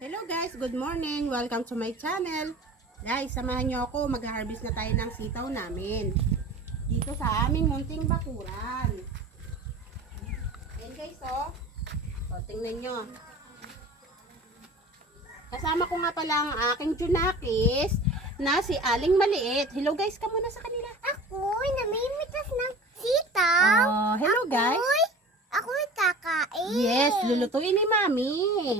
Hello guys, good morning. Welcome to my channel. Guys, samahan niyo ako. Mag-harvest na tayo ng sitaw namin. Dito sa aming munting bakuran. Ayan guys, oh. O, tingnan nyo. Kasama ko nga pala ang aking Junakis na si Aling Maliit. Hello guys, ka muna sa kanila. Ako'y namimitas ng sitaw. Oh, hello guys. Ako'y, ako'y kakain. Yes, lulutuin ni Mami.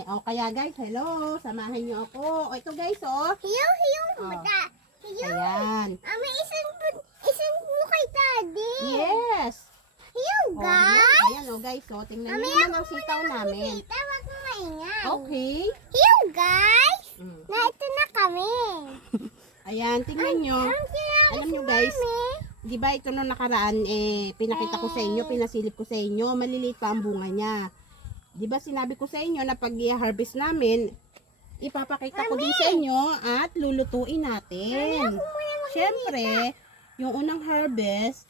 O kaya guys, hello. Samahan niyo ako. O ito guys, oh. Hiyo, hiyo, Oh. mata. Hiyo. Ayan. Ami, isang, isang mo kay daddy. Yes. Hiyo, Oh, guys. Ayan, oh guys, oh. Tingnan Mami, niyo naman ang sitaw namin. Sita, wag mo maingay. Okay. Hiyo, guys. Mm. Na ito na kami. Ayan, tingnan sinabi Alam si nyo, guys, Mami. Di ba ito nung nakaraan, eh, pinakita ko sa inyo, pinasilip ko sa inyo, maliliit pa ang bunga niya. Di ba sinabi ko sa inyo na pag i-harvest namin, ipapakita ko din sa inyo at lulutuin natin. Siyempre, yung unang harvest,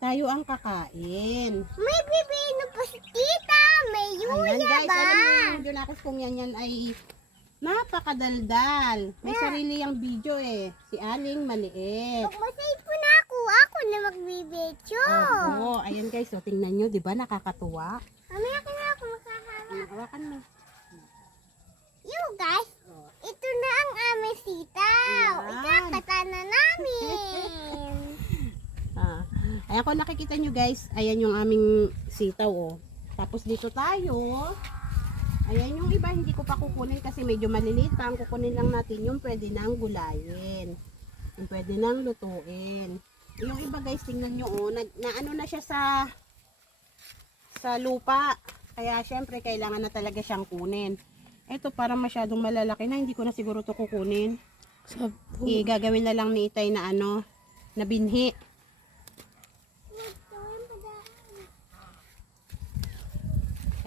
tayo ang kakain. May bibino po si tita. May yuya Ayan guys, ba? alam niyo yung Junakis kung yan yan ay napakadaldal. May sarili yung video eh. Si Aling Maliit. Pag masay po magbibidyo. Oo, ayan guys, so tingnan nyo, di ba nakakatuwa? Mami, ako na ako makakala. Ano, hawakan mo. You guys, Oh. ito na ang aming sitaw. Ikakata na namin. Ah. Ayan kung nakikita nyo guys, ayan yung aming sitaw oh. Tapos dito tayo. Ayan yung iba hindi ko pa kukunin kasi medyo maliliit pa. Ang kukunin lang natin yung pwede nang gulayin. Yung pwede nang lutuin. Yung iba guys, tingnan nyo oh, na, na ano na siya sa sa lupa. Kaya syempre kailangan na talaga siyang kunin. Ito parang masyadong malalaki na, hindi ko na siguro to kukunin. Eh, gagawin na lang ni Itay na ano, na binhi.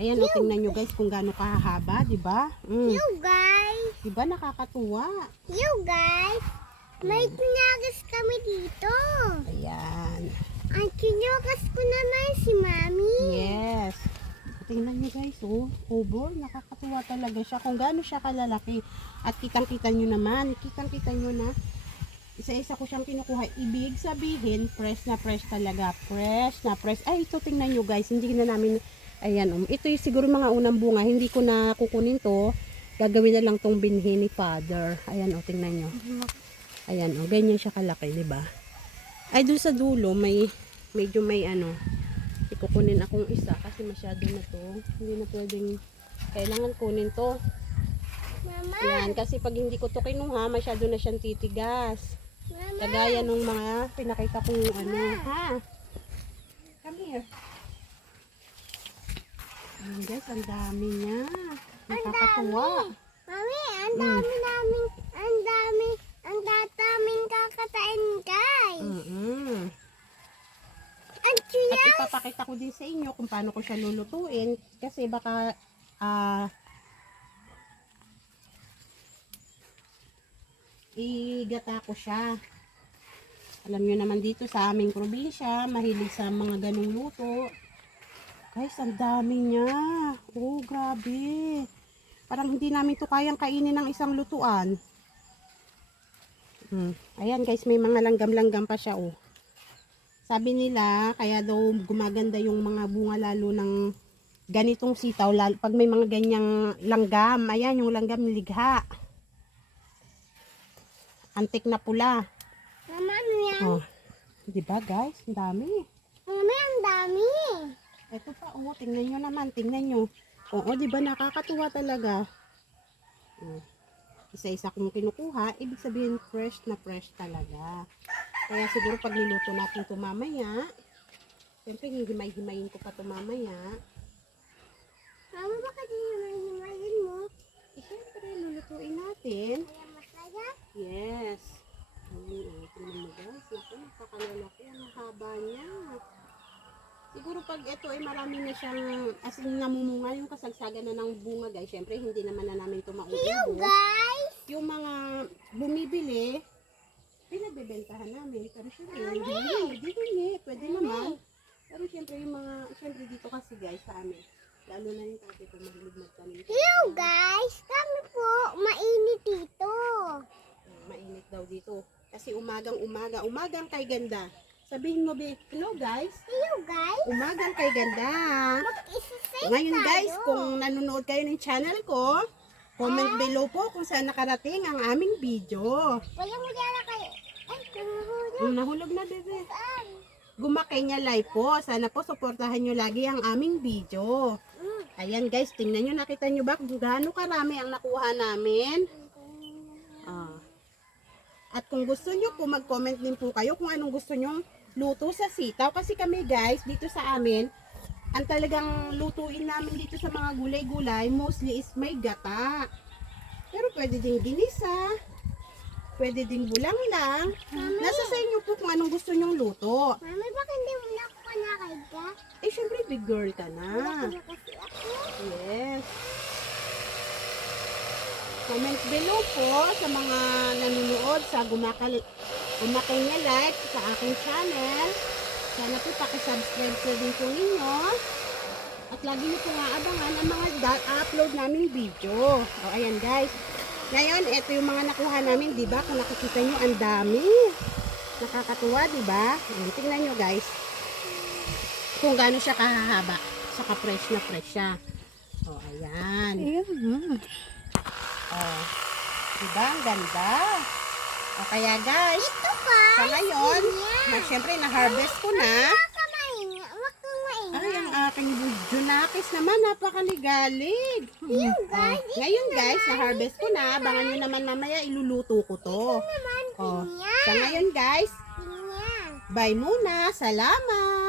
Ayan, o, tingnan nyo guys kung gaano kahaba, di ba? Mm, You guys, di ba nakakatuwa? you guys, may tinagas kami dito. Ayan. Ang tinagas ko naman si Mami. Yes. Tingnan nyo guys, oh. Over, nakakatuwa talaga siya. Kung gaano siya kalalaki. At kitang-kita nyo naman, kitang-kita nyo na isa-isa ko siyang kinukuha. Ibig sabihin, fresh na fresh talaga. Fresh na fresh. Ay, ito tingnan nyo guys. Hindi na namin, ayan um, Ito yung siguro mga unang bunga. Hindi ko na kukunin to. Gagawin na lang tong binhi ni father. Ayan o, tingnan nyo. Ayan o, ganyan siya kalaki, di ba? Ay, dun sa dulo, may, medyo may ano, ikukunin akong isa kasi masyado na to. Hindi na pwedeng, kailangan kunin to. Mama, Yan, kasi pag hindi ko to kinuha, masyado na siyang titigas. mama. Kagaya nung mga pinakita kong ano, ha? Come here. Ayan guys, ang dami niya. Nakakatuwa. Mami, ang Mm. dami namin, ang dami, ang dataming kakatain guys. Mm-mm. Ang At tuna, ipapakita ko din sa inyo kung paano ko siya lulutuin kasi baka ah igata ko siya. Alam nyo naman dito sa aming probinsya, mahilig sa mga ganong luto. Guys, ang dami niya. Oh, grabe. Parang hindi namin to kayang kainin ng isang lutuan. Hmm. Ayan guys, may mga langgam-langgam pa siya oh. Sabi nila, kaya daw gumaganda yung mga bunga lalo ng ganitong sitaw, lalo, pag may mga ganyang langgam, ayan yung langgam niligha. Antik na pula. mama, ano yan? Oh. 'Di ba guys? Ang dami. Mami, ang dami. Ito pa, oh, tingnan nyo naman, tingnan nyo. Oo, di ba nakakatuwa talaga. Oh. Isa-isa kong kinukuha, ibig sabihin fresh na fresh talaga. Kaya siguro pag niluto natin ito mamaya, siyempre hihimay-himayin ko pa ito mamaya. Mama, bakit hinimayin mo? Eh, siyempre, lulutuin natin. Kaya masaya? Yes. Ayun, oh, tingnan mo guys. Naku, napakalalaki. Ang haba niya. Siguro pag ito ay marami na siyang, as in namumunga yung kasagsagan na ng bunga guys, syempre hindi naman na namin ito mauubos. guys, Yung mga bumibili, pinagbebentahan namin. Pero syempre, hindi hindi, eh. hindi, pwede naman. Pero syempre, yung mga, syempre dito kasi guys sa amin. Lalo na yung tatay ko mahilig magtanim. Hello guys! Kami po, mainit dito. Eh, mainit daw dito. Kasi umagang umaga, umagang kay ganda. Sabihin mo, Bek, hello guys. Hello guys. Umagang kay ganda. Ngayon guys, kung nanonood kayo ng channel ko, comment ah? below po kung saan nakarating ang aming video. Pwede mo dyan kayo. Ang nahulog na, bebe. Saan? Gumakenya live po. Sana po suportahan nyo lagi ang aming video. Mm. Ayan guys, tingnan nyo, nakita nyo ba kung gaano karami ang nakuha namin? Ah. At kung gusto nyo po, mag-comment din po kayo kung anong gusto nyong luto sa sitaw. Kasi kami guys, dito sa amin, ang talagang lutuin namin dito sa mga gulay-gulay, mostly is may gata. Pero pwede din ginisa, pwede din bulang lang. Nasa sa inyo po kung anong gusto nyong luto. Mami, bakit hindi mo na ako kanakay ka? Eh, syempre big girl ka Wala na. na ako. Yes. Comment below po sa mga nanonood sa Gumakal Gumakanya Live sa aking channel. Sana po pakisubscribe po din po ninyo. At lagi niyo po nga abangan ang mga upload naming video. O ayan guys. Ngayon, ito yung mga nakuha namin, di ba? Kung nakikita nyo, ang dami. Nakakatuwa, di ba? Tingnan nyo guys. Kung gaano siya kahahaba. Saka fresh na fresh siya. O, ayan. Oh. Diba? Ang ganda. O kaya guys, Ito ka. sa ngayon, na syempre na-harvest ko na. Huwag ka mainga. Huwag kang mainga. Ay, ang aking Junakis naman, napakaligalig. Yung Oh, guys, ngayon guys, na-harvest ko na. Abangan nyo naman mamaya, iluluto ko to. naman, Oh, sa ngayon guys, bye muna. Salamat.